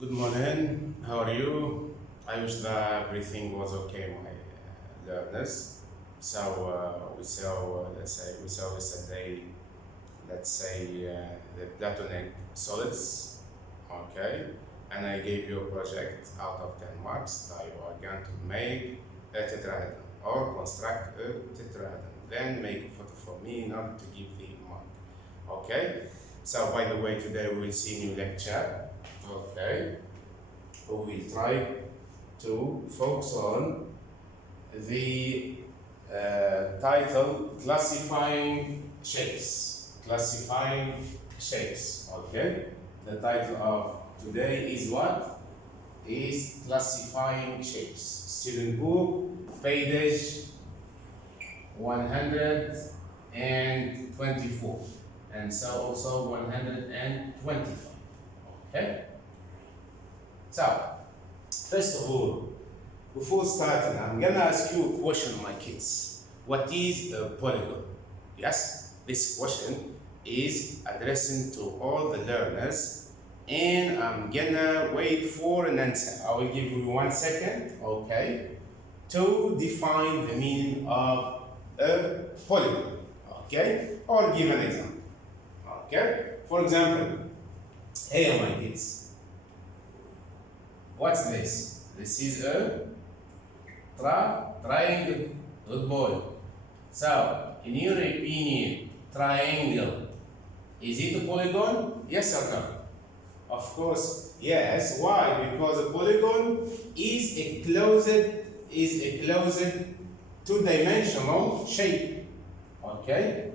Good morning. How are you? I wish that everything was okay, my learners. We saw, we saw yesterday, the platonic solids, okay? And I gave you a project out of 10 marks that you are going to make a tetrahedron or construct a tetrahedron. Then make a photo for me in order to give the mark, okay? So, by the way, today we will see new lecture. Okay, we will try to focus on the title classifying shapes. Classifying shapes. Okay, the title of today is what? Is classifying shapes. Student book, page 124, and so also 125. Okay. So, first of all, before starting, I'm gonna ask you a question, my kids. What is a polygon? Yes, this question is addressing to all the learners, and I'm gonna wait for an answer. I will give you 1 second, okay, to define the meaning of a polygon, okay, or give an example, okay. For example, hey, my kids. What's this? This is a triangle. Good boy. So, in your opinion, triangle, is it a polygon? Yes or no? Of course, yes. Why? Because a polygon is a closed two-dimensional shape. Okay?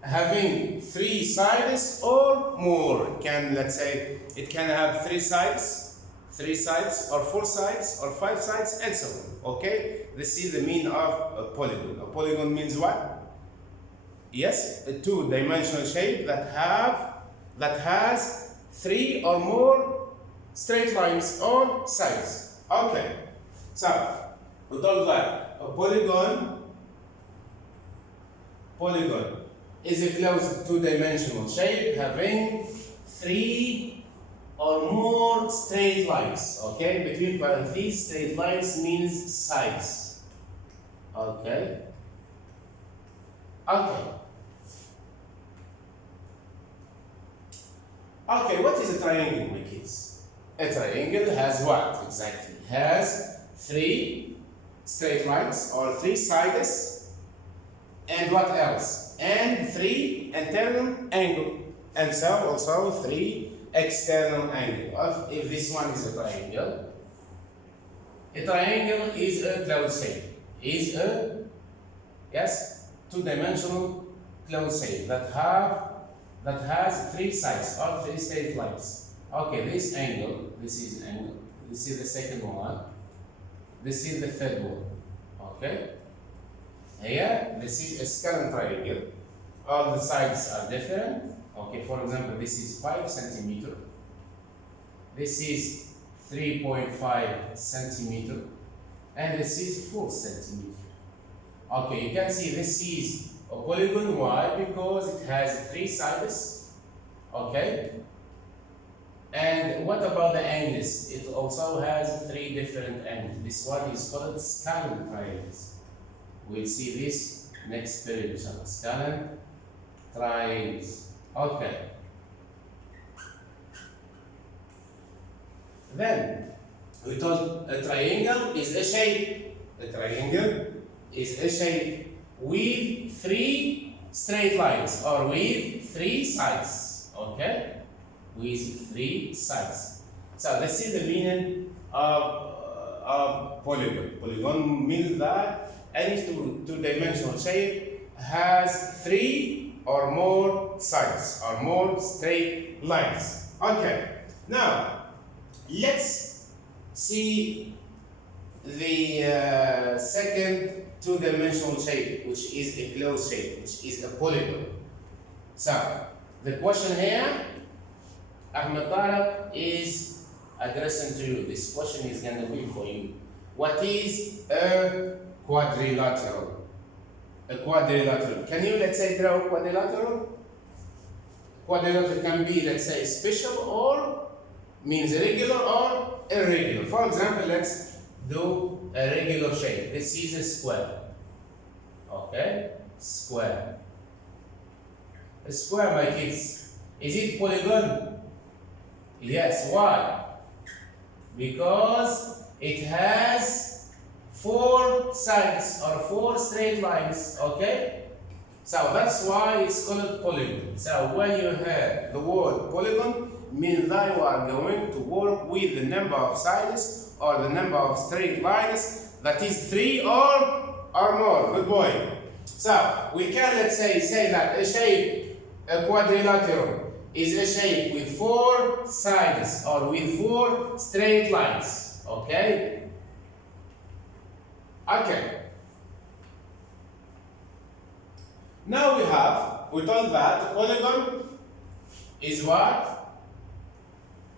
Having 3 sides or more. It can have 3 sides. 3 sides or 4 sides or 5 sides and so on. Okay, this is the meaning of a polygon. A polygon means what? Yes, a two-dimensional shape that has 3 or more straight lines or sides. Okay, so we told that a polygon is a closed two-dimensional shape having 3 or more straight lines, okay? Between parentheses, straight lines means sides. Okay? Okay. Okay, what is a triangle, my kids? A triangle has what exactly? Has 3 straight lines or 3 sides, and what else? And 3 internal angle, and so also 3 external angle. If this one is a triangle is a closed shape. Is a two-dimensional closed shape that has 3 sides or 3 straight lines. Okay, this angle, this is angle. This is the second one. This is the third one. Okay. Here, this is a scalar triangle. All the sides are different. Okay, for example, this is 5 centimeter. This is 3.5 centimeter. And this is 4 centimeter. Okay, you can see this is a polygon. Why? Because it has 3 sides. Okay. And what about the angles? It also has 3 different angles. This one is called scalar triangles. We'll see this next period. Scalar triangles. Okay. Then we told a triangle is a shape. A triangle is a shape with 3 straight lines or with 3 sides. Okay? With 3 sides. So this is the meaning of polygon. Polygon means that any two-dimensional shape has 3 or more sides or more straight lines. Okay, now let's see the second two-dimensional shape, which is a closed shape, which is a polygon. So the question here, Ahmed Tarek is addressing to you. This question is going to be for you. What is a quadrilateral? A quadrilateral. Can you, let's say, draw a quadrilateral? Quadrilateral can be, let's say, special or means regular or irregular. For example, let's do a regular shape. This is a square. Okay, square. A square, my kids. Is it polygon? Yes. Why? Because it has 4 sides or 4 straight lines. Okay. So that's why it's called polygon. So when you hear the word polygon, means that you are going to work with the number of sides or the number of straight lines that is 3 or more. Good boy. So we can, let's say that a shape, a quadrilateral, is a shape with 4 sides or with 4 straight lines. Okay? Okay. Now we told that a polygon is what?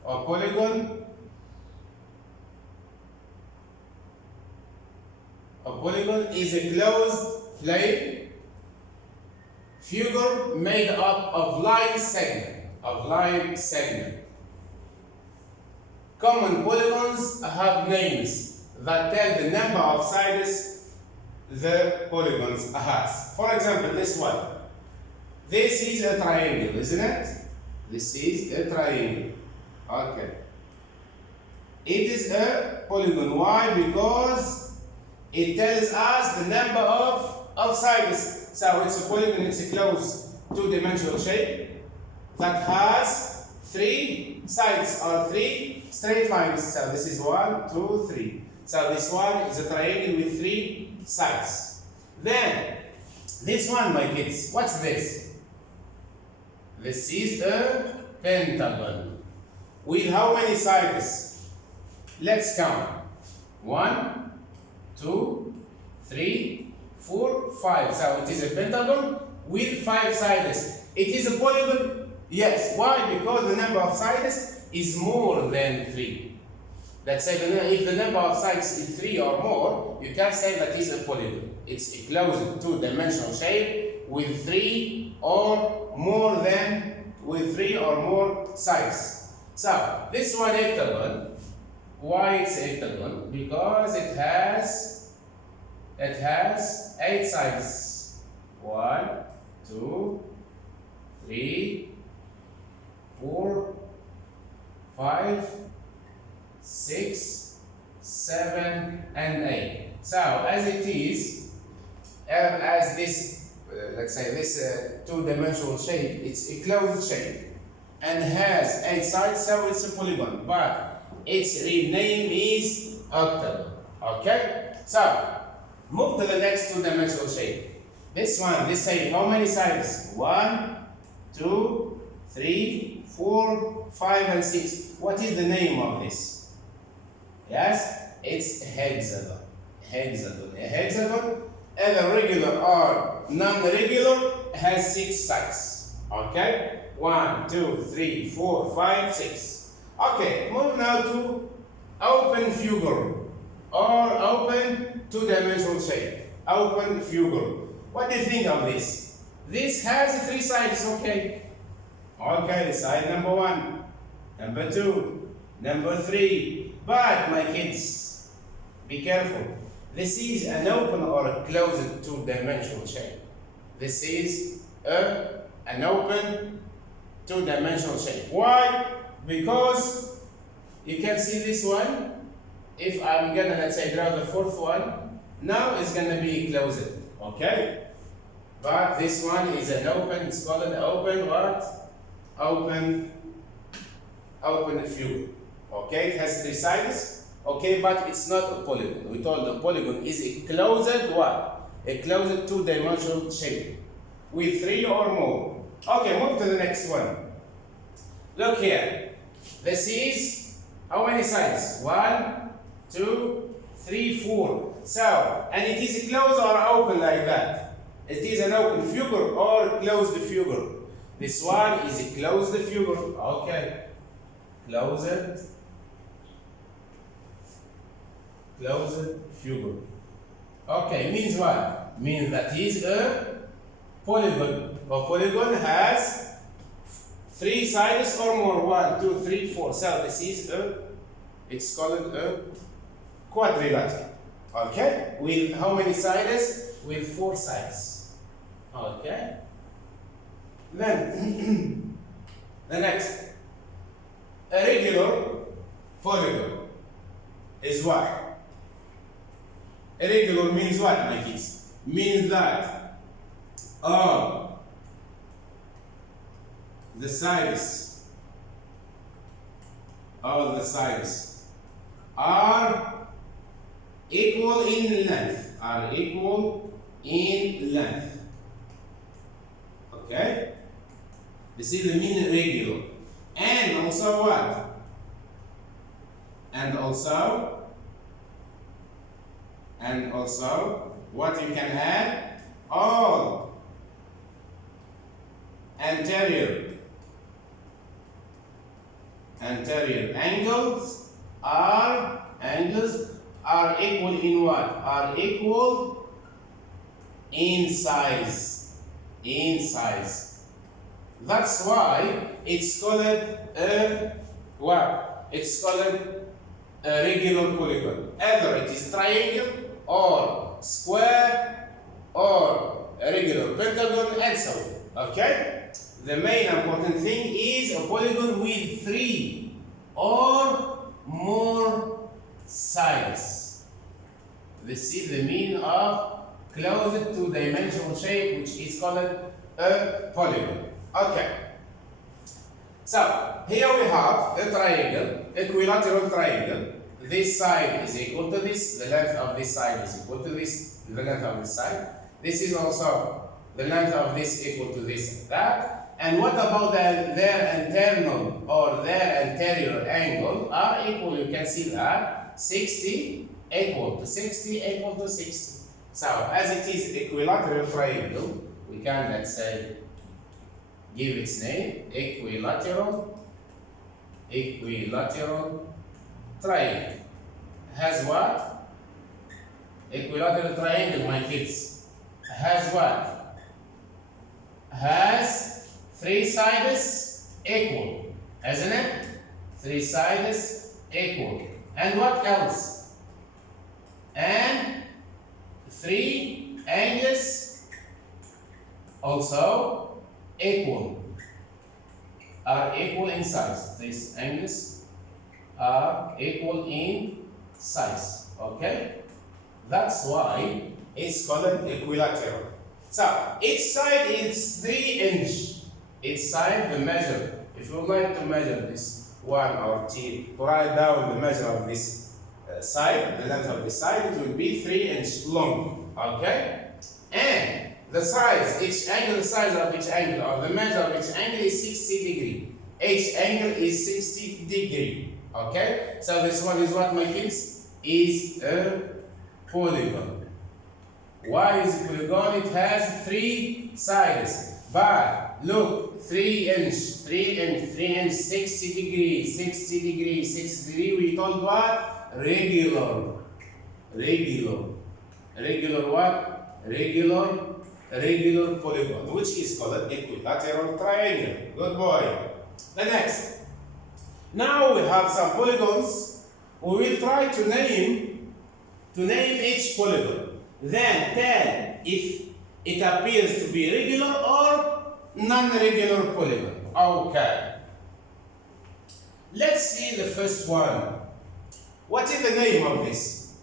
A polygon is a closed plane figure made up of line segment. Common polygons have names that tell the number of sides the polygons has. For example, this one. This is a triangle, isn't it? This is a triangle. Okay. It is a polygon. Why? Because it tells us the number of sides. So it's a polygon, it's a closed 2-dimensional shape that has 3 sides or 3 straight lines. So this is 1, 2, 3. So this one is a triangle with 3 sides. Then this one, my kids, what's this? This is a pentagon. With how many sides? Let's count. 1, 2, 3, 4, 5. So it is a pentagon with 5 sides. It is a polygon? Yes. Why? Because the number of sides is more than 3. Let's say if the number of sides is 3 or more, you can say that is a polygon. It's a closed 2-dimensional shape with 3 or more sides. So this one hectagon. Why it's hectagon? Because it has 8 sides. 1, 2, 3, 4, 5, 6, 7, and 8. So as it is, as this, let's say this 2-dimensional shape, it's a closed shape and has 8 sides, so it's a polygon. But its real name is octagon. Okay? So move to the next 2-dimensional shape. This one, this shape, how many sides? 1, 2, 3, 4, 5, and 6. What is the name of this? Yes, it's hexagon. A hexagon, either regular or non-regular, has 6 sides. Okay? 1, 2, 3, 4, 5, 6. Okay, move now to open figure or open 2-dimensional shape. Open figure. What do you think of this? This has 3 sides, okay? Okay, side number 1, number 2, number 3. But my kids, be careful. This is an open or a closed 2-dimensional shape. This is an open 2-dimensional shape. Why? Because you can see this one. If I'm gonna, let's say, draw the 4th one, now it's gonna be closed. Okay? But this one is an open, it's called an open what? Open figure. Okay, it has 3 sides. Okay, but it's not a polygon. We told the polygon is a closed what? A closed 2-dimensional shape with 3 or more. Okay, move to the next one. Look here. This is how many sides? 1, 2, 3, 4. So, and it is closed or open like that. It is an open figure or closed figure. This one is a closed figure. Okay. Closed figure. Okay, means what? Means that is a polygon. A polygon has three sides or more. 1, 2, 3, 4. So this is it's called a quadrilateral. Okay? With how many sides? With 4 sides. Okay? Then the next, a regular polygon is what? Irregular means what, my kids? Means that all the sides are equal in length. Okay? This is the mean regular. And also what? And also what you can add? All anterior angles are equal in what? Are equal in size. That's why it's called what? It's called a regular polygon. Either it is triangle or square or a regular pentagon and so on. Okay? The main important thing is a polygon with 3 or more sides. This is the meaning of closed two-dimensional shape, which is called a polygon. Okay. So here we have a triangle, equilateral triangle. This side is equal to this, the length of this side is equal to this, the length of this side. This is also the length of this equal to this and that. And what about their internal or their anterior angle are equal? You can see that 60 equal to 60 equal to 60. So as it is equilateral triangle, we can, let's say, give its name equilateral triangle. Has what? Equilateral triangle, my kids, has what? Has 3 sides equal, isn't it? 3 sides equal. And what else? And 3 angles also equal, are equal in size. These angles are equal in size. Okay? That's why it's called equilateral. So each side is 3 inches. Each side, the measure. If you would like to measure this 1 or 2, to write down the measure of this side, the length of the side, it will be 3 inches long. Okay? And the size, each angle, the size of each angle, or the measure of each angle is 60 degrees. Each angle is 60 degrees. Okay? So this one is what, my kids? Is a polygon. Why is it polygon? It has 3 sides. But look, 3 inch, 60 degrees, 60 degrees, 60 degrees. We call what? Regular what? Regular polygon, which is called equilateral triangle. Good boy. The next. Now we have some polygons. We will try to name each polygon. Then tell if it appears to be regular or non-regular polygon. Okay. Let's see the first one. What is the name of this?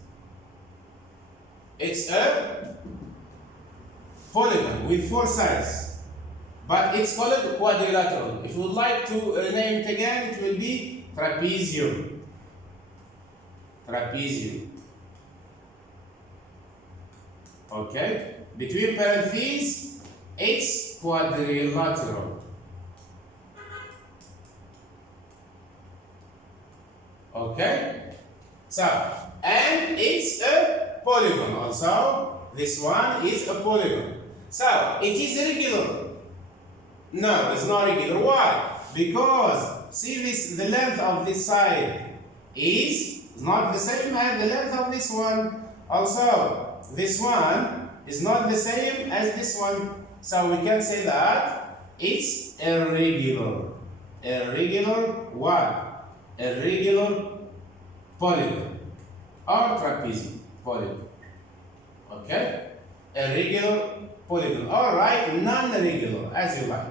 It's a polygon with 4 sides, but it's called quadrilateral. If you would like to name it again, it will be trapezium. Okay? Between parentheses, it's quadrilateral. Okay? So, and it's a polygon also. This one is a polygon. So, it is regular. No, it's not regular. Why? Because, see this, the length of this side is not the same as the length of this one. Also, this one is not the same as this one. So, we can say that it's irregular. irregular what? Irregular polygon or trapezium polygon. Okay? Irregular polygon. Or write non-regular as you like.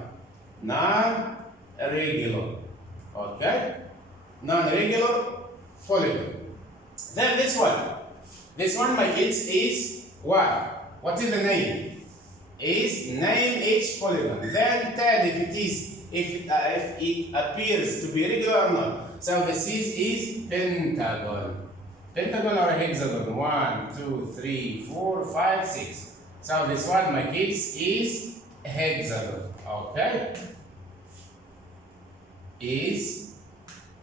Non-regular. Okay? Non-regular polygon. Then this one. This one, my kids, is what? What is the name? Is name each polygon. Then tell if it is, if it appears to be regular or not. So this is pentagon. Pentagon or hexagon? 1, 2, 3, 4, 5, 6. So this one, my kids, is hexagon. Okay? Is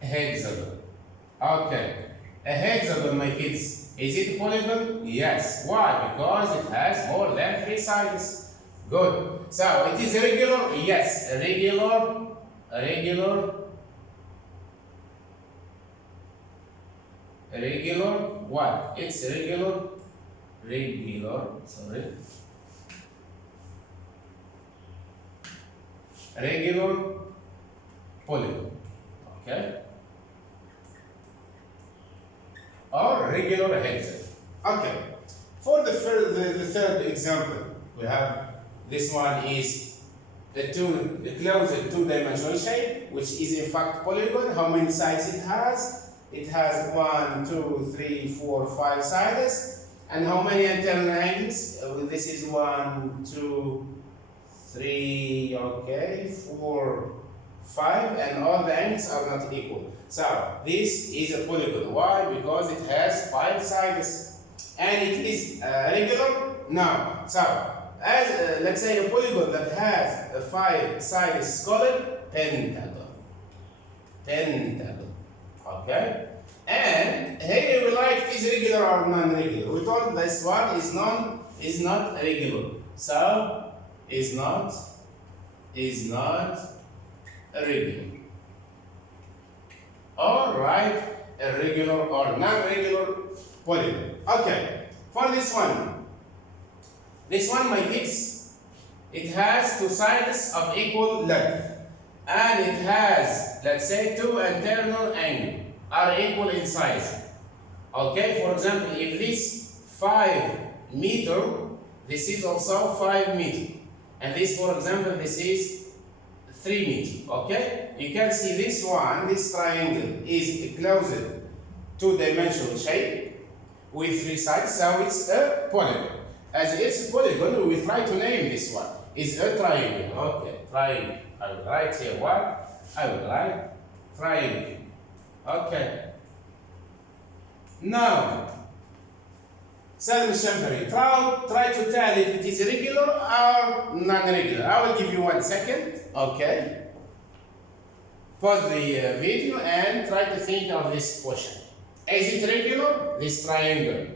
hexagon. Okay. A hexagon, my kids, is it a polygon? Yes. Why? Because it has more than 3 sides. Good. So it is regular? Yes. Regular what? It's regular polygon. Okay? Or regular hexagon. Okay. For the third example, we have this one is the closed two-dimensional shape, which is in fact polygon. How many sides it has? It has 1, 2, 3, 4, 5 sides. And how many internal angles? This is 1, 2, 3, okay, 4, 5, and all the angles are not equal. So this is a polygon. Why? Because it has 5 sides. And it is regular? No. So as let's say a polygon that has a 5 sides is called pentagon. Okay? And here we like is regular or non-regular. We told this one is not regular. So is not regular. All right, irregular or non-regular polygon. Okay, for this one, my kids, it has 2 sides of equal length, and it has, let's say, 2 internal angles are equal in size. Okay, for example, if this 5 meter, this is also 5 meter, and this, for example, this is 3 meter. Okay, you can see this one, this triangle is a closed two-dimensional shape with 3 sides, so it's a polygon. As it's a polygon, we will try to name this one. It's a triangle. Okay, triangle. I will write here what? I will write triangle. Okay. Now, Salim Shamfari, try to tell if it is regular or non-regular. I will give you 1 second. Okay. Pause the video and try to think of this question. Is it regular? This triangle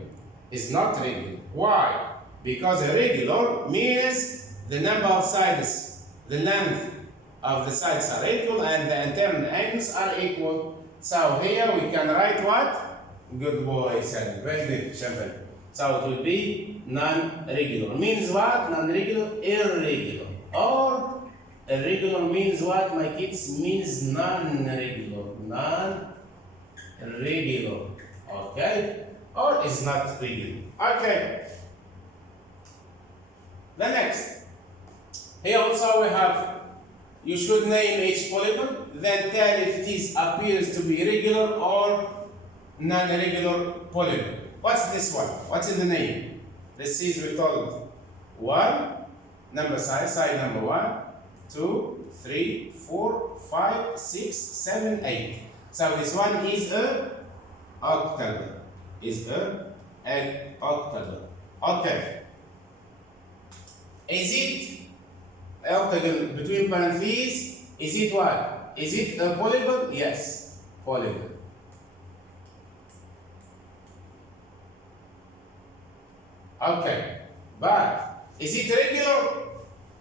is not regular. Why? Because a regular means the number of sides, the length of the sides are equal and the internal angles are equal. So here we can write what? Good boy, Salim. Very good, Shamfari. So it will be non-regular. Means what? Non-regular, irregular. Or irregular means what, my kids? Means non-regular. Non-regular. Okay? Or is not regular. Okay. The next. Here also we have, you should name each polygon, then tell if it appears to be regular or non-regular polygon. What's this one? What's in the name? This is we told 1, number side number 1, 2, 3, 4, 5, 6, 7, 8. So this one is a octagon. An octagon. Okay. Is it octagon between parentheses? Is it what? Is it a polygon? Yes, polygon. Okay, but is it regular?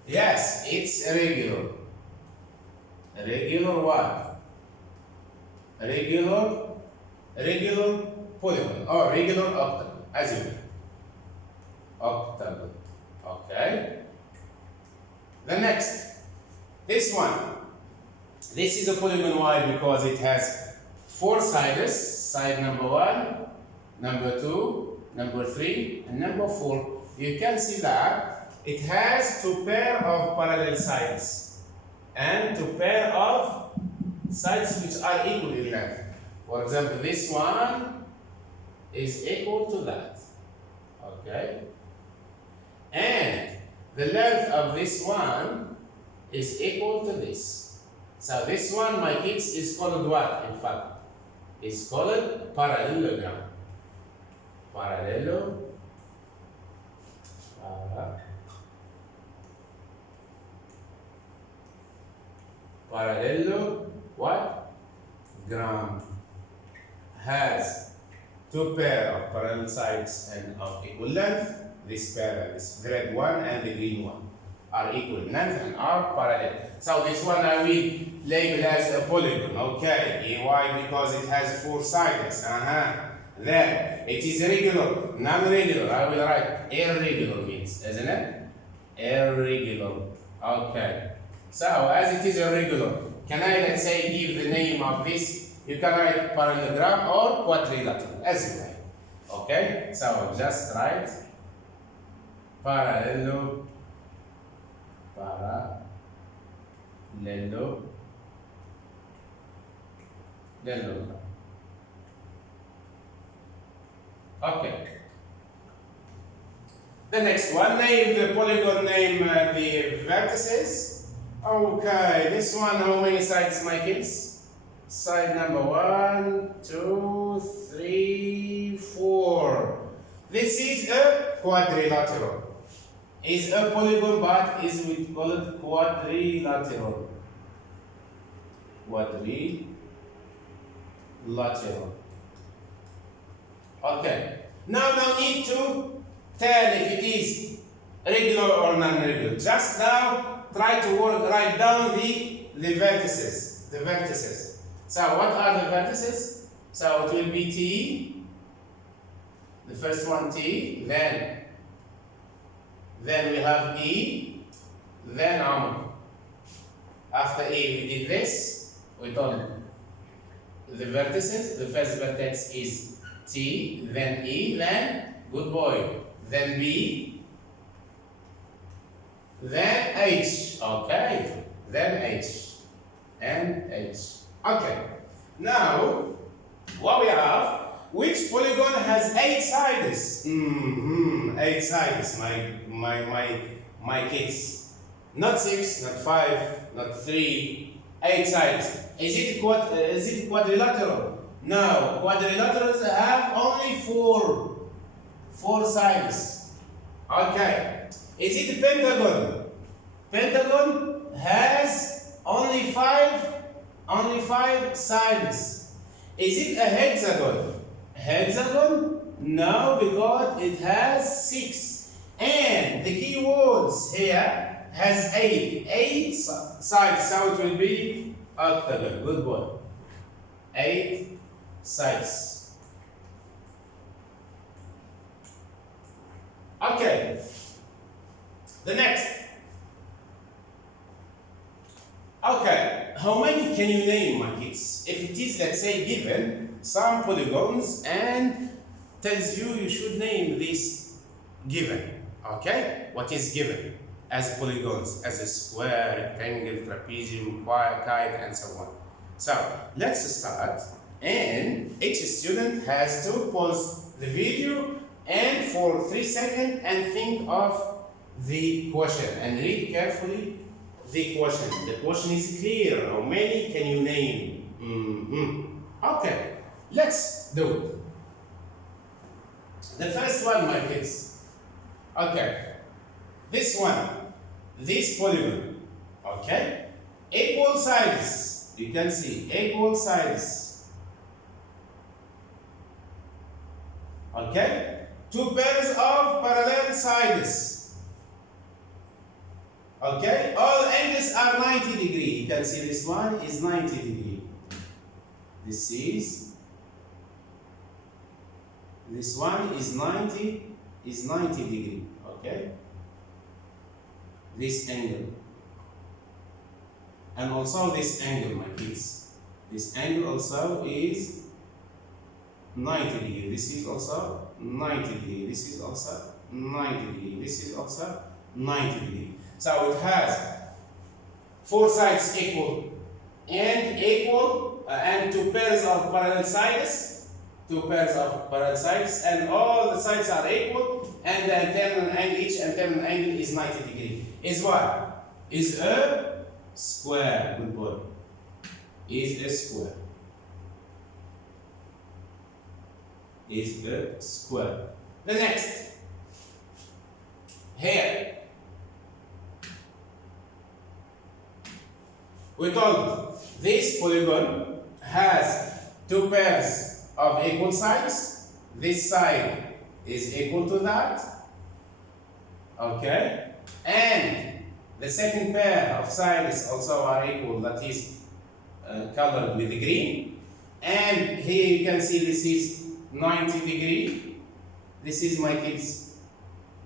Yes, it's regular. Regular what? Regular polygon or regular octagon, as you will. Octagon. Okay. The next, this one. This is a polygon. Why? Because it has 4 sides. Side number 1, number 2, number 3, and number 4. You can see that it has 2 pair of parallel sides and 2 pair of sides which are equal in length. For example, this one is equal to that. Okay? And the length of this one is equal to this. So this one, my kids, is called what? In fact, is called parallelogram. Parallelo what? Gram. Has 2 pair of parallel sides and of equal length. This pair, this red one and the green one, are equal in length and are parallel. So this one I will label as a polygon. Okay. Why? Because it has 4 sides. Then it is regular, non-regular. I will write irregular means, isn't it? Irregular. Okay. So as it is irregular, can I, let's say, give the name of this? You can write parallelogram or quadrilateral, as you like. Okay. So just write parallelogram. Okay. The next one, name the polygon, name the vertices. Okay, this one, how many sides, my kids? Side number 1, 2, 3, 4. This is a quadrilateral. Is a polygon, but is we call it quadrilateral. Quadrilateral. Okay. Now no need to tell if it is regular or non-regular. Just now try to write down the vertices. The vertices. So what are the vertices? So it will be T. The first one T. Then we have E. Then after E we did this. We done the vertices. The first vertex is T, then E, then, good boy, then B, then H, okay, then H, and H. Okay, now, what we have, which polygon has 8 sides? 8 sides, my kids. Not 6, not 5, not 3, 8 sides. Is it quadrilateral? No, quadrilaterals have only 4 sides. Okay. Is it a pentagon? Pentagon has only 5 sides. Is it a hexagon? Hexagon? No, because it has 6. And the key words here has 8 sides, so it will be octagon. Good boy. 8 sides. Okay. The next. Okay. How many can you name, my kids? If it is, let's say, given some polygons and tells you should name this given. Okay? What is given as polygons, as a square, rectangle, trapezium, kite, and so on. So let's start. And each student has to pause the video and for 3 seconds and think of the question and read carefully the question. The question is clear. How many can you name? Okay, let's do it. The first one, my kids. Okay, this one, this polygon. Okay, equal sides. You can see equal sides. Okay, 2 pairs of parallel sides. Okay, all angles are 90 degrees. You can see this one is 90 degrees. This one is 90 degree. Okay, this angle. And also this angle, my kids. This angle also is 90 degrees. This is also 90 degrees. This is also 90 degrees. This is also 90 degrees. So it has four sides equal and two pairs of parallel sides, and all the sides are equal, and the internal angle, each internal angle is 90 degrees. Is what? Is a square. Good boy. Is a square. Is a square. The next. Here. We told this polygon has two pairs of equal sides. This side is equal to that. Okay? And the second pair of sides also are equal, that is colored with green. And here you can see this is 90 degree. This is, my kids,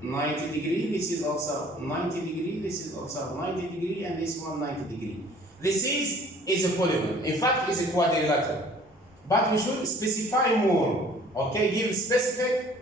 90 degree. This is also 90 degree. This is also 90 degree. And this one 90 degree. This is a polygon. In fact, it's a quadrilateral. But we should specify more. Okay, give specific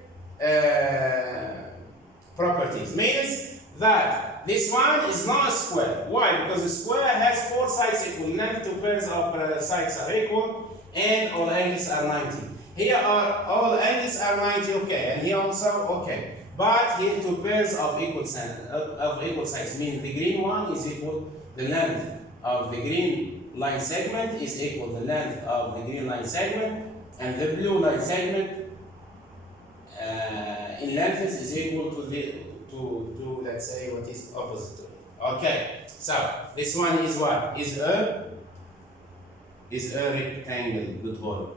properties. Means that this one is not a square. Why? Because a square has four sides equal length, two pairs of sides are equal, and all angles are 90. Here are all angles are 90, okay, and here also okay. But here two pairs of equal sides, meaning the green one is equal, the length of the green line segment is equal the length of the green line segment, and the blue line segment in length is equal to the let's say what is opposite to it. Okay, so this one is what? Is a rectangle. Good boy.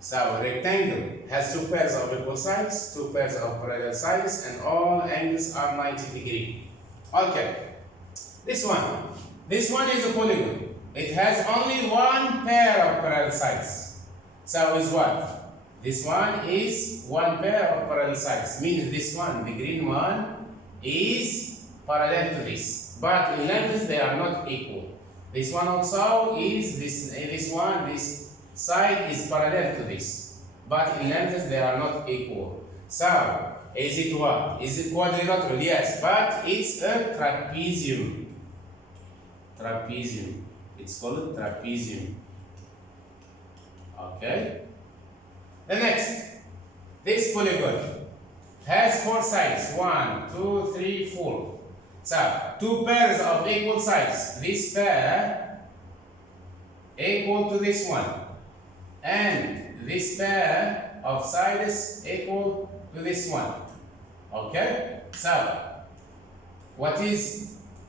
So a rectangle has two pairs of equal sides, two pairs of parallel sides, and all angles are 90 degrees. Okay, this one is a polygon. It has only one pair of parallel sides. So is what? This one is one pair of parallel sides. Means this one, the green one, is parallel to this. But in length they are not equal. This one also is this side is parallel to this. But in length they are not equal. So is it what? Is it quadrilateral? Yes, but it's a trapezium. Trapezium. It's called trapezium. Okay. The next, this polygon has four sides. 1, 2, 3, 4. So two pairs of equal sides. This pair equal to this one, and this pair of sides equal to this one. Okay. So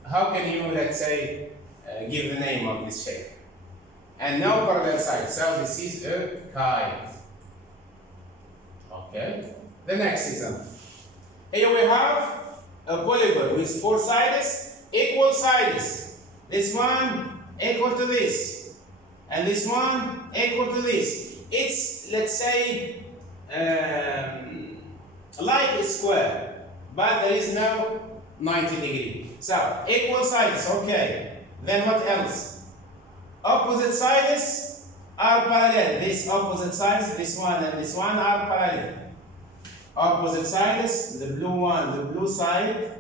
how can you, let's say, give the name of this shape? And no parallel sides. So this is a kite. Okay. The next example. Here we have a polygon with four sides, equal sides. This one equal to this, and this one equal to this. It's, let's say, like a square, but there is no 90 degree. So equal sides, okay. Then what else? Opposite sides are parallel. This opposite sides, this one and this one are parallel. Opposite sides, the blue one, the blue side,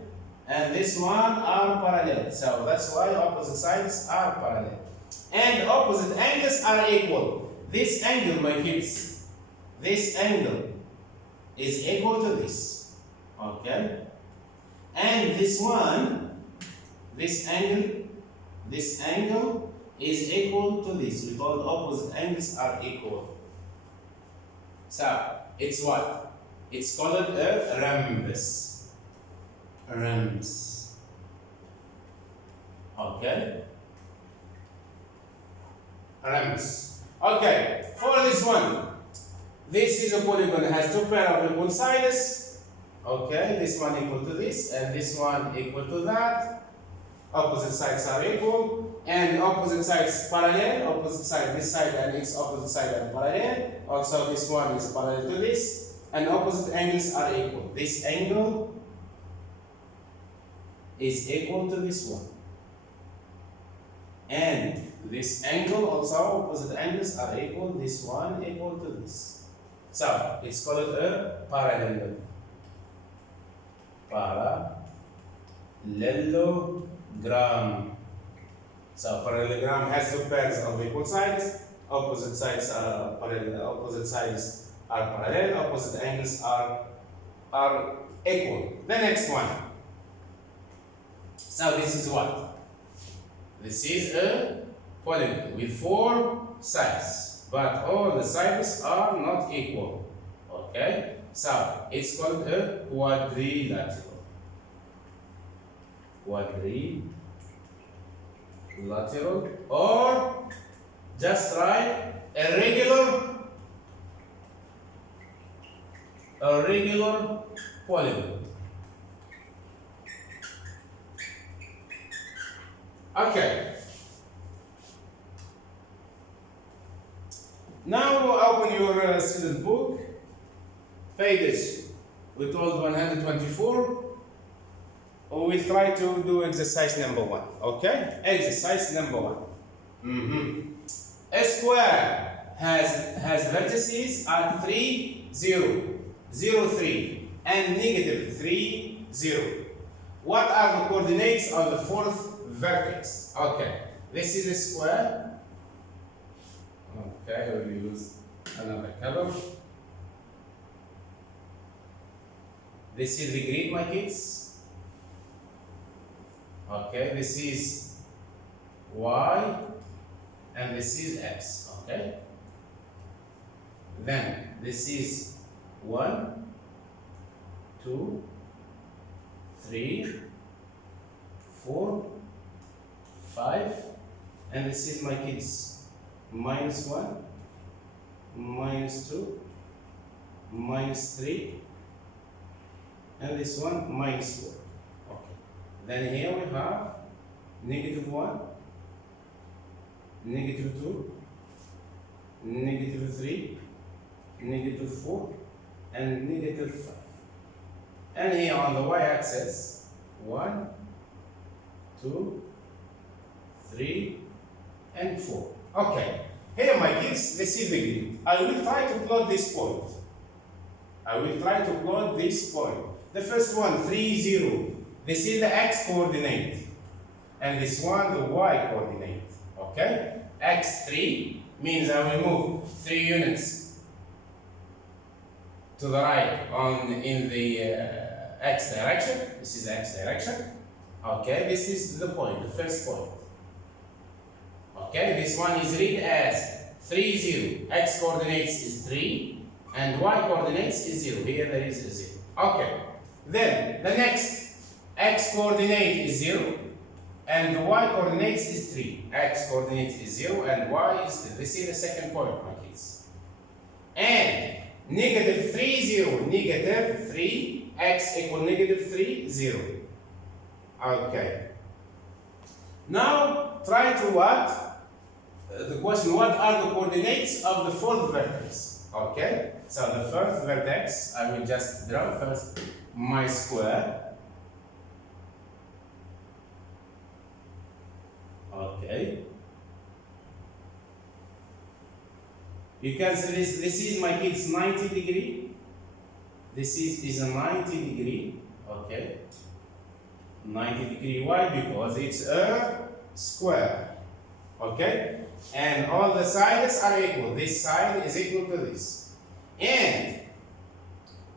and this one are parallel. So that's why opposite sides are parallel. And opposite angles are equal. This angle, my kids, this angle is equal to this. Okay? And this one, this angle is equal to this. We call opposite angles are equal. So it's what? It's called a rhombus. A rhombus. Okay? A rhombus. Okay, for this one, this is a polygon that has two pairs of equal sides. Okay, this one equal to this, and this one equal to that. Opposite sides are equal, and opposite sides parallel. Opposite side, this side and its opposite side are parallel. Also, this one is parallel to this, and opposite angles are equal. This angle is equal to this one. And this angle also, opposite angles are equal, this one equal to this. So it's called a parallelogram. Parallelogram. So parallelogram has two pairs of equal sides. Opposite sides are parallel. Opposite sides are parallel. Opposite angles are equal. The next one. So this is what? This is a polygon with four sides, but all the sides are not equal. Okay? So it's called a quadrilateral. Quadrilateral, or just write a regular polygon. Okay. Now open your student book, page we told 124. We'll try to do exercise number 1. Okay? Exercise number 1. A square has vertices at 3, 0, 0, 3, and negative 3, 0. What are the coordinates of the fourth vertex? Okay, this is a square. Okay, we'll use another color. This is the grid, my kids. Okay, this is y and this is x. Okay, then this is 1, 2, 3, 4, 5, and this is my kids -1, -2, -3, and this one -4. Okay, then here we have -1, -2, -3, -4, and -5. And here on the y-axis, 1, 2, 3, and 4. Okay, here my kids, this is the grid. I will try to plot this point. The first one, 3, 0. This is the x coordinate. And this one, the y coordinate. Okay? x3 means I will move 3 units to the right in the x direction. This is the x direction. Okay, this is the point, the first point. Okay, this one is read as 3, 0. X coordinates is 3 and y coordinates is 0. Here there is a 0. Okay, then the next x coordinate is 0 and the y coordinates is 3. X coordinates is 0 and y is 3. This is the second point, my kids. And -3, 0, -3, x equal -3, 0. Okay. Now try to what? The question, what are the coordinates of the fourth vertex? Okay. So the first vertex, I will just draw first my square. Okay. You can see this is my kids 90 degree. This is a 90 degree. Okay. 90 degree. Why? Because it's a square. Okay? And all the sides are equal. This side is equal to this. And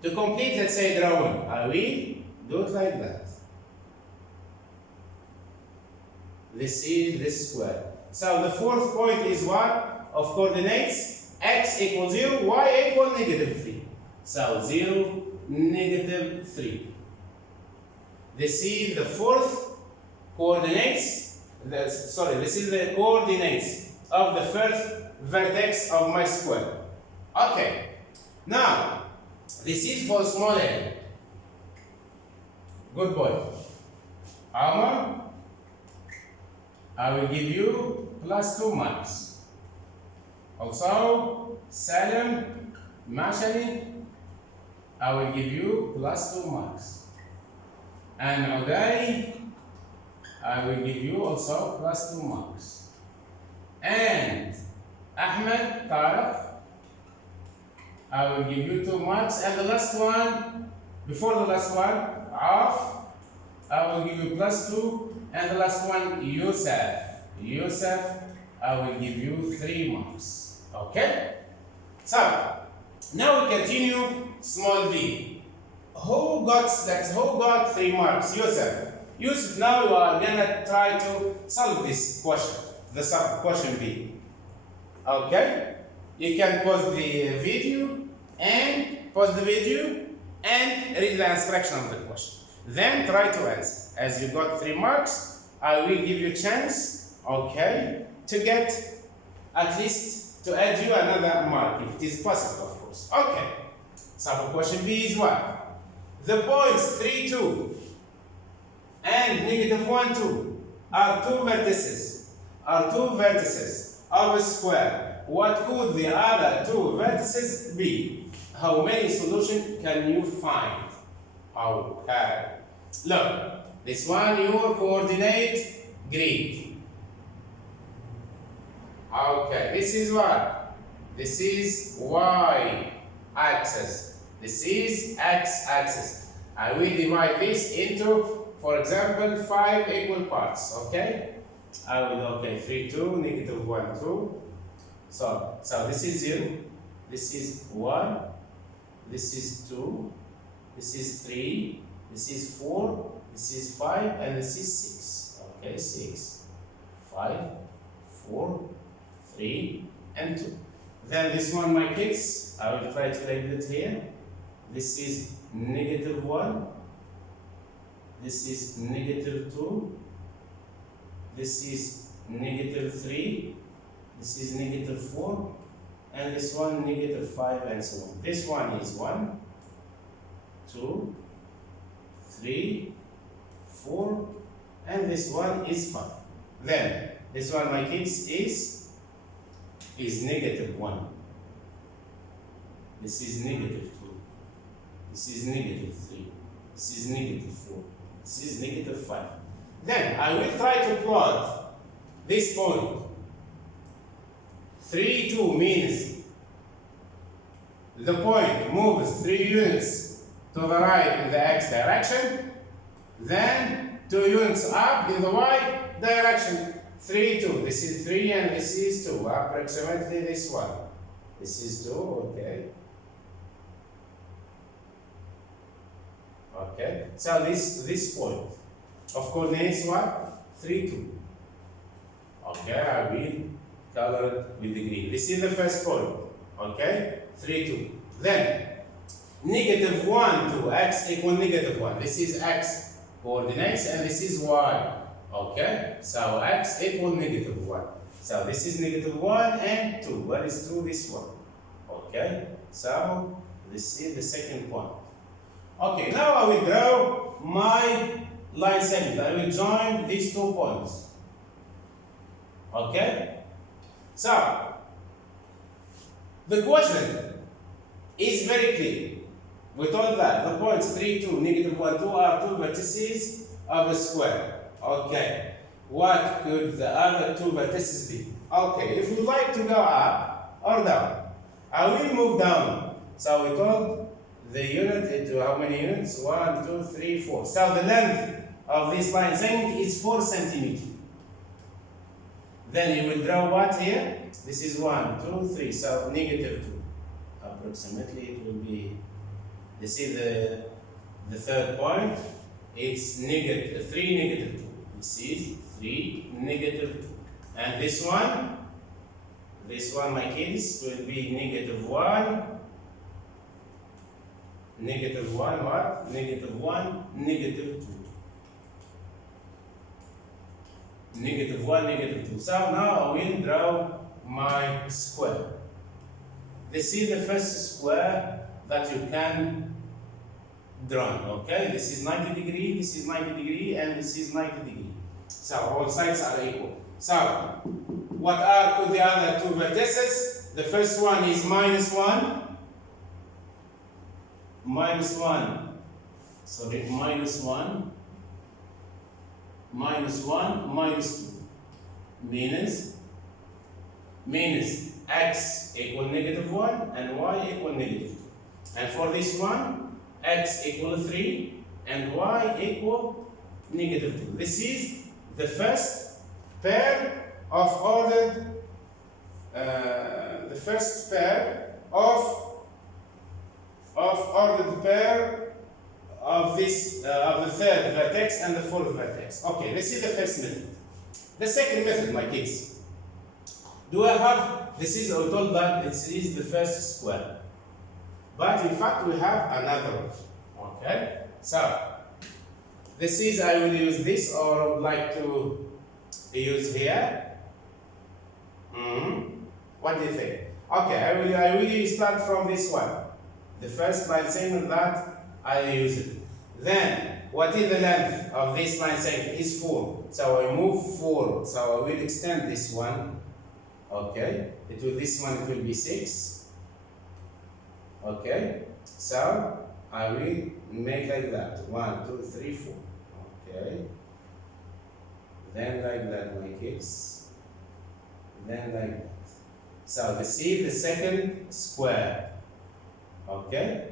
to complete, let's say, drawing, I will do it like that. This is this square. So the fourth point is what? Of coordinates, x equals 0, y equal -3. So 0, -3. This is the fourth coordinates. This is the coordinates of the first vertex of my square. Okay. Now, this is for small area. Good boy. Amar, I will give you +2 marks. Also, Salim, Mashani, I will give you +2 marks. And Uday, I will give you also plus 2 marks. And Ahmed, Tariq, I will give you 2 marks. And the last one, before the last one, Auf, I will give you plus 2. And the last one, Yusuf. Yusuf, I will give you 3 marks. Okay? So, now we continue small b. Who got 3 marks? Yusuf. Yusuf, now you are gonna try to solve this question, the sub question B. Okay? You can pause the video and read the instruction of the question. Then try to answer. As you got 3 marks, I will give you a chance, okay, to get at least to add you another mark if it is possible, of course. Okay. So question B is what? The points 3, 2 and negative 1, 2 are two vertices of a square. What could the other 2 vertices be? How many solutions can you find? Okay. Look, this one your coordinate grid. Okay, this is what? This is y axis. This is x axis. I will divide this into, for example, 5 equal parts. Okay? I will, okay, 3, 2, negative 1, 2. So this is 0, this is 1, this is 2, this is 3, this is 4, this is 5, and this is 6. Okay, 6, 5, 4, 3, and 2. Then this one, my kids, I will try to label it here. This is negative 1, this is negative 2, this is negative 3, this is negative 4, and this one negative 5, and so on. This one is 1, 2, 3, 4, and this one is 5. Then this one, my kids, is negative 1. This is negative 2. This is negative 3. This is negative 4. This is negative 5. Then I will try to plot this point. 3, 2 means the point moves 3 units to the right in the x direction, then 2 units up in the y direction. 3, 2. This is 3 and this is 2. Approximately this one. This is 2, okay. Okay. So this point of coordinates what? 3, 2. Okay, I will color it with the green. This is the first point. Okay? 3, 2. Then negative 1 to x equal negative 1. This is x coordinates and this is y. Okay? So x equal negative 1. So this is negative 1 and 2. What is 2? This one. Okay? So this is the second point. Okay, now I will draw my line segment. I will join these 2 points. Okay? So, the question is very clear. We told that the points 3, 2, negative 1, 2 are 2 vertices of a square. Okay. What could the other 2 vertices be? Okay, if you like to go up or down, I will move down. So we told the unit into how many units? 1, 2, 3, 4. So the length of this line segment is 4 centimeters. Then you will draw what here? This is 1, 2, 3. So negative 2. Approximately it will be. This is the third point. It's negative 3, negative 2. This is 3, negative 2. And this one, my kids, will be negative 1. Negative 1, what? Negative 1, negative 2. Negative 1, negative 2. So now I will draw my square. This is the first square that you can draw. Okay? This is 90 degree, this is 90 degree, and this is 90 degree. So all sides are equal. So what are the other 2 vertices? The first one is minus 1. Minus 1. Sorry, minus 1. minus 1 minus 2 means x equal negative 1 and y equal negative 2. And for this one, x equal 3 and y equal negative 2. This is the first pair of ordered, the first pair of ordered pair of this of the third vertex and the fourth vertex. Okay, this is the first method. The second method, my kids. Do I have, this is, I told that this is the first square. But in fact, we have another one. Okay? So, this is, I will use this, or I would like to use here. What do you think? Okay, I will start from this one. The first line segment that I use it. Then, what is the length of this line segment? Is 4. So I move 4. So I will extend this one. Okay. This one it will be 6. Okay. So I will make like that. 1, 2, 3, 4. Okay. Then like that, my kids. Then like that. So this is the second square. Okay.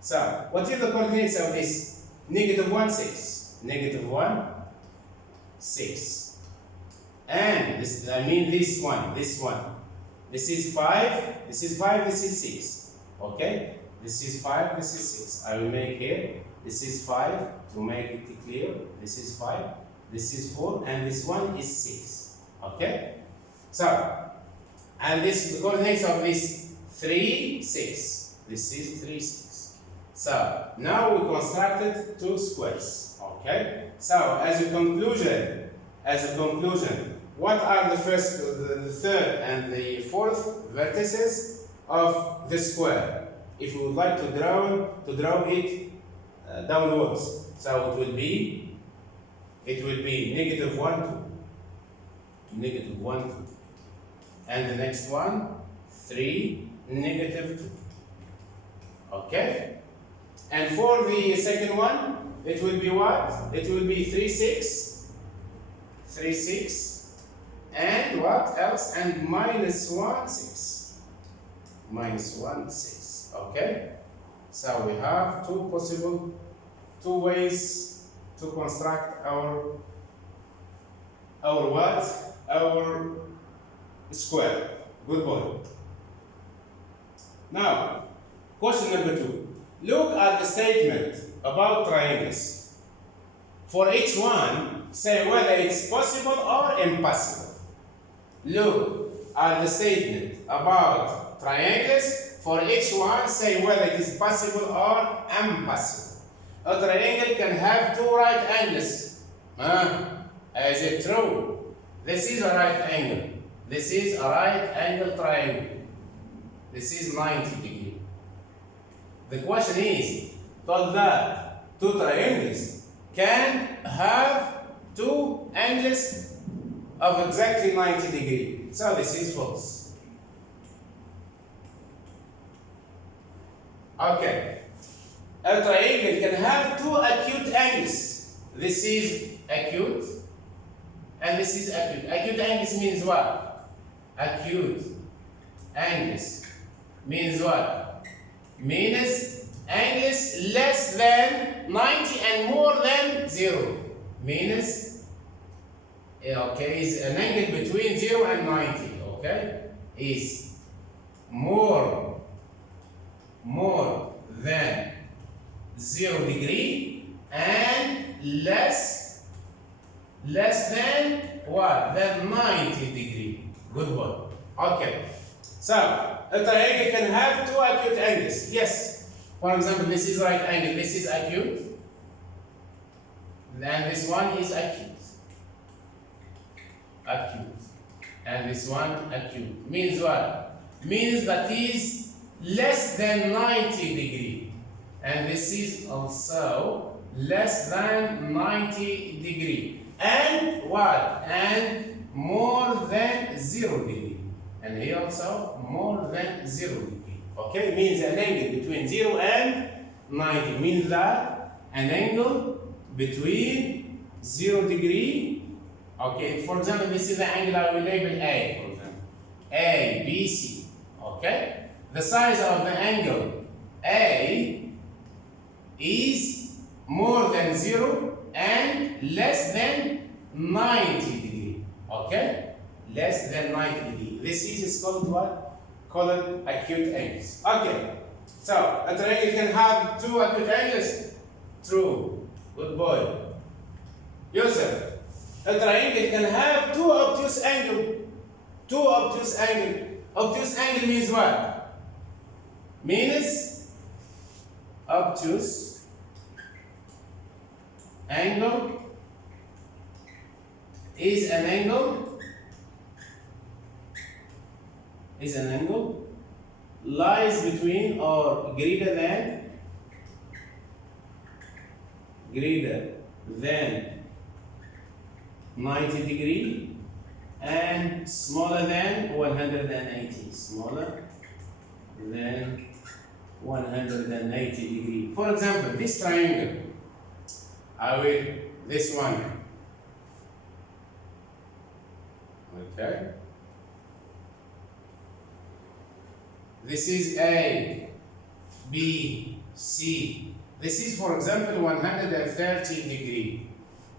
So what is the coordinates of this? Negative 1, 6. Negative 1, 6. And this, I mean this one. This is 5. This is 5. This is 6. Okay. This is 5. This is 6. I will make here. This is 5 to make it clear. This is 5. This is 4. And this one is 6. Okay. So, and this, the coordinates of this 3, 6. This is 3, 6. So, now we constructed two squares. Okay. So, as a conclusion, what are the first, the third, and the fourth vertices of the square? If we would like to draw it downwards, so it will be negative 1, 2, negative 1, 2, and the next one 3, negative 2. Okay, and for the second one, it will be what? It will be 3, 6, 3, 6. And what else? And minus 1, 6. Minus 1, 6. Okay? So we have two ways to construct our what? Our square. Good boy. Now, question number 2. Look at the statement about triangles. For each one, say whether it's possible or impossible. Look at the statement about triangles. For each one, say whether it is possible or impossible. A triangle can have two right angles. Is it true? This is a right angle. This is a right angle triangle. This is 90 degrees. The question is, told that two triangles can have two angles of exactly 90 degrees. So this is false. Okay. A triangle can have two acute angles. This is acute and this is acute. Acute angles means what? Acute angles means what? Means angles less than 90 and more than 0. Means, okay, is an angle between 0 and 90, okay? Is more than 0 degree and less than what? Than 90 degree. Good one. Okay. So, a triangle can have two acute angles. Yes. For example, this is right angle. This is acute. And this one is acute. Acute. And this one acute. Means what? Means that is less than 90 degree. And this is also less than 90 degree. And what? And more than 0 degree. And here also more than 0 degree. Okay? Means an angle between 0 and 90. Means that an angle between 0 degree. Okay, for example, this is the angle I will label A, for example. A, B, C. Okay? The size of the angle A is more than 0 and less than 90 degree. Okay? Less than 90 degree. This is called what? Called acute angles. Okay. So, a triangle can have two acute angles? True. Good boy. Yusuf, a triangle can have two obtuse angles. Two obtuse angles. Obtuse angle means what? Means obtuse angle is an angle lies between or greater than 90 degree and smaller than 180. Smaller than 180 degree. For example, this triangle, this one. Okay. This is A, B, C. This is, for example, 130 degree.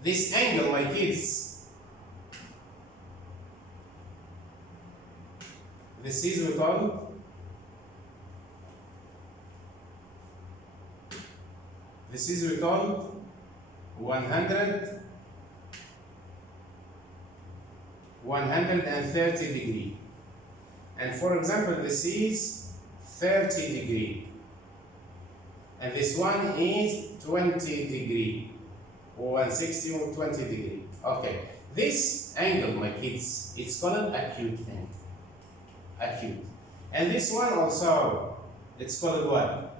This angle, my kids, this is we call, this is we call 130 degree. And for example, this is 30 degree. And this one is 20 degree. Or 160 or 20 degree. Okay. This angle, my kids, it's called acute angle. Acute. And this one also, it's called what?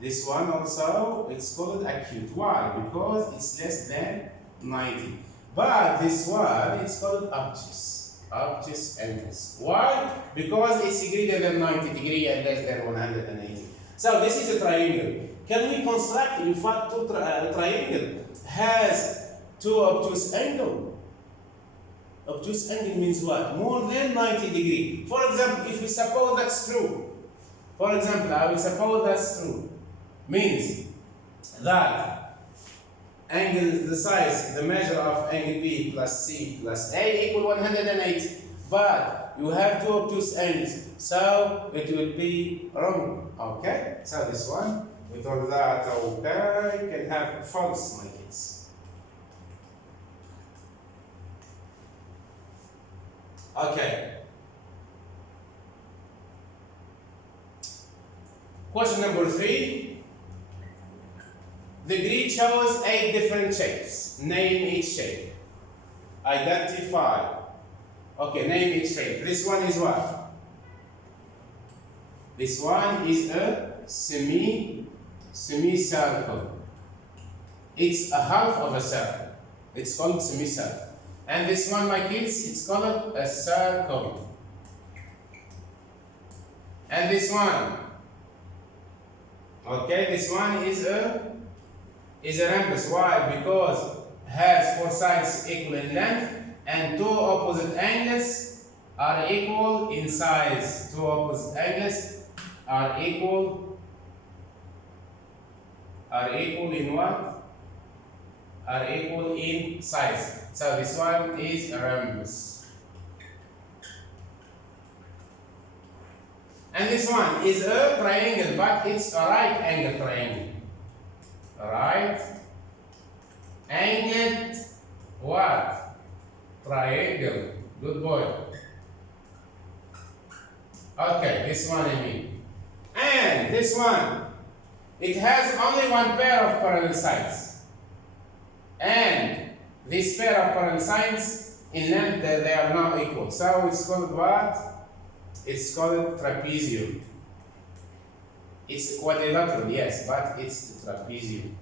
This one also, it's called acute. Why? Because it's less than 90. But this one, it's called obtuse. Obtuse angles. Why? Because it's greater than 90 degree and less than 180. So this is a triangle. Can we construct, in fact, triangle has two obtuse angle? Obtuse angle means what? More than 90 degree. For example, if we suppose that's true. For example, I will suppose that's true. Means that angle, the size, the measure of angle B plus C plus A equal 180. But you have two obtuse angles, so it will be wrong. Okay? So this one, we thought that okay, can have false, my kids. Okay. Question number 3. The grid shows 8 different shapes. Name each shape. Identify. Okay, name each shape. This one is what? This one is a semicircle. It's a half of a circle. It's called semicircle. And this one, my kids, it's called a circle. And this one, okay, this one is a rhombus. Why? Because it has 4 sides equal in length and 2 opposite angles are equal in size. 2 opposite angles are equal in what? Are equal in size. So this one is a rhombus. And this one is a triangle, but it's a right angle triangle. Right angled what? Triangle. Good boy. Okay, this one I mean. And this one, it has only one pair of parallel sides. And this pair of parallel sides in length they are not equal. So it's called what? It's called trapezium. It's quadrilateral, yes, but it's trapezium.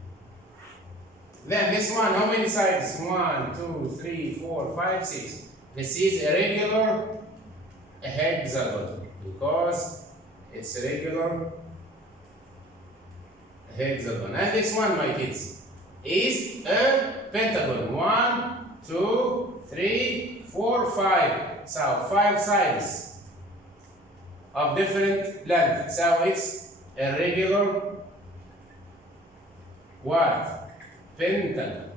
Then this one, how many sides? 1, 2, 3, 4, 5, 6. This is a regular hexagon because it's a regular hexagon. And this one, my kids, is a pentagon. 1, 2, 3, 4, 5. So 5 sides of different length. So it's a regular what? Pentagon.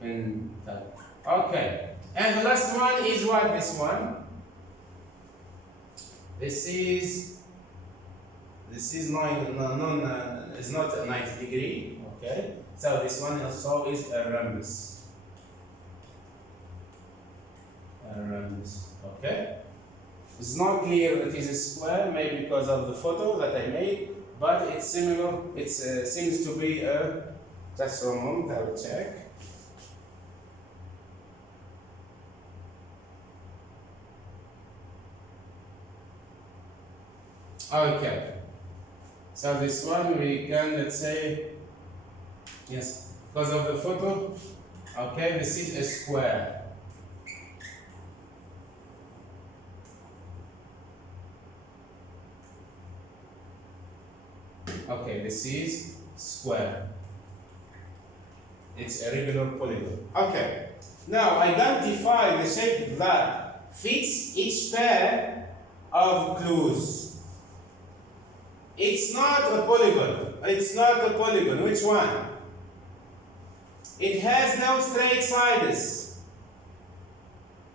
Pentagon. Okay. And the last one is what? This one. This is is not a 90 degree. Okay. So this one also is a rhombus. A rhombus. Okay. It's not clear that it is a square, maybe because of the photo that I made, but it's similar. It seems to be a. Just a moment, I will check. Okay. So this one we can, let's say, yes, because of the photo. Okay, this is a square. Okay, this is square. It's a regular polygon. Okay. Now identify the shape that fits each pair of clues. It's not a polygon. It's not a polygon. Which one? It has no straight sides.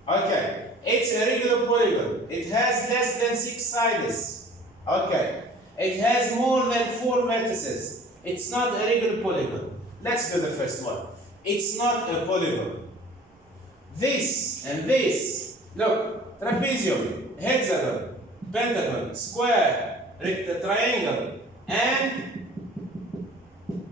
Okay. It's a regular polygon. It has less than 6 sides. Okay. It has more than 4 vertices. It's not a regular polygon. Let's do the first one. It's not a polygon. This and this. Look. Trapezium, hexagon, pentagon, square, triangle, and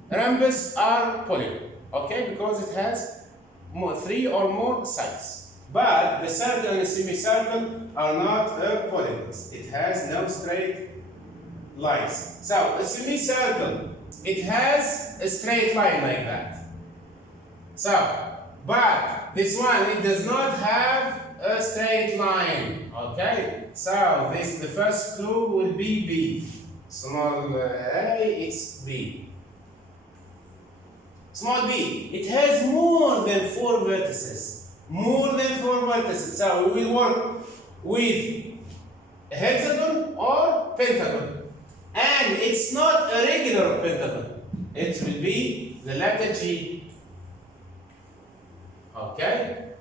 rhombus are polygon. Okay, because it has 3 or more sides. But the circle and the semicircle are not polygons. It has no straight lines. So a semicircle, it has a straight line like that. So, but this one, it does not have a straight line. Okay, so the first clue will be B. Small a, it's B. Small b, it has more than 4 vertices. More than 4 vertices. So we will work with hexagon or pentagon. And it's not a regular pentagon. It will be the letter G. Okay?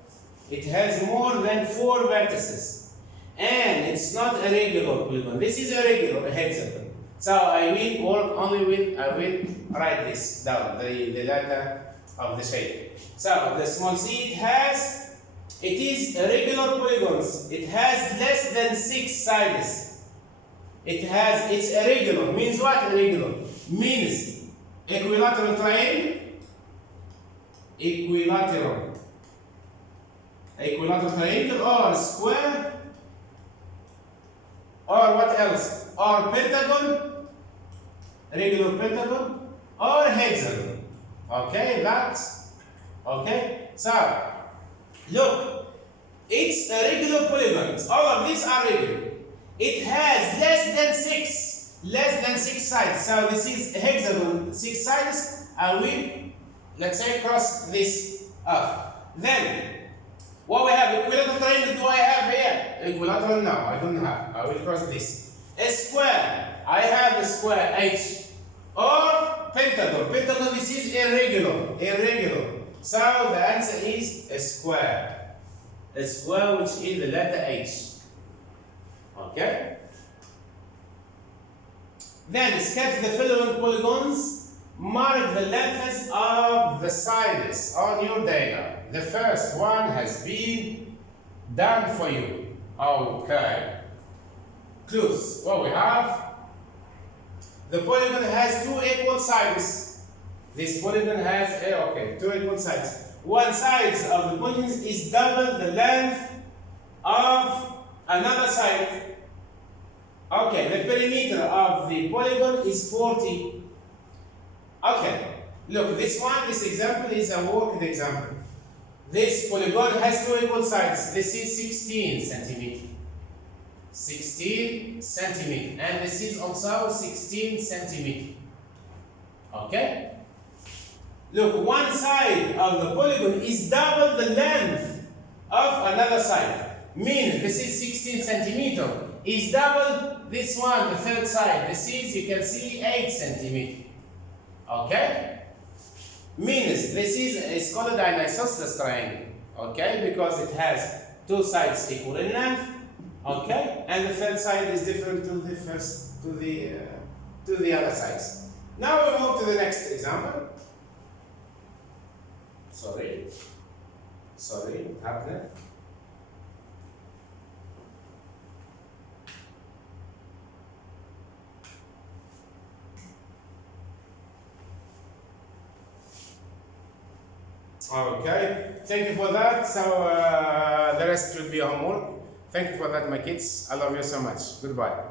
It has more than 4 vertices. And it's not a regular polygon. This is a regular hexagon. So I will work only with, I will write this down, the letter of the shape. So the small c, it is a regular polygons. It has less than 6 sides. It's irregular. Means what? Irregular. Means equilateral triangle. Equilateral triangle or square. Or what else? Or pentagon, regular pentagon, or hexagon. Okay, that's okay. So look, it's a regular polygons. All of these are regular. It has less than six sides. So this is a hexagon, 6 sides. I will, let's say, cross this up. Then what we have, equilateral triangle, do I have here? Equilateral, no, I don't have. I will cross this. A square, I have a square H. Or pentagon. Pentagon, this is irregular. So the answer is a square. A square which is the letter H. Okay? Then sketch the following polygons. Mark the lengths of the sides on your diagram. The first one has been done for you. Okay. Clues. What we have? The polygon has 2 equal sides. This polygon has 2 equal sides. One side of the polygon is double the length of another side. Okay, the perimeter of the polygon is 40. Okay, look, this example is a worked example. This polygon has 2 equal sides. This is 16 centimeters. 16 centimeters. And this is also 16 centimeters. Okay? Look, one side of the polygon is double the length of another side. Means this is 16 centimeter. Is double this one, the third side. This is, you can see, 8 centimeter. Okay? Means this is, it's called an isosceles triangle. Okay? Because it has two sides equal in length. Okay? And the third side is different to the first, to the other sides. Now we move to the next example. Sorry, what happened? Okay, thank you for that. So the rest will be homework. Thank you for that, my kids. I love you so much. Goodbye.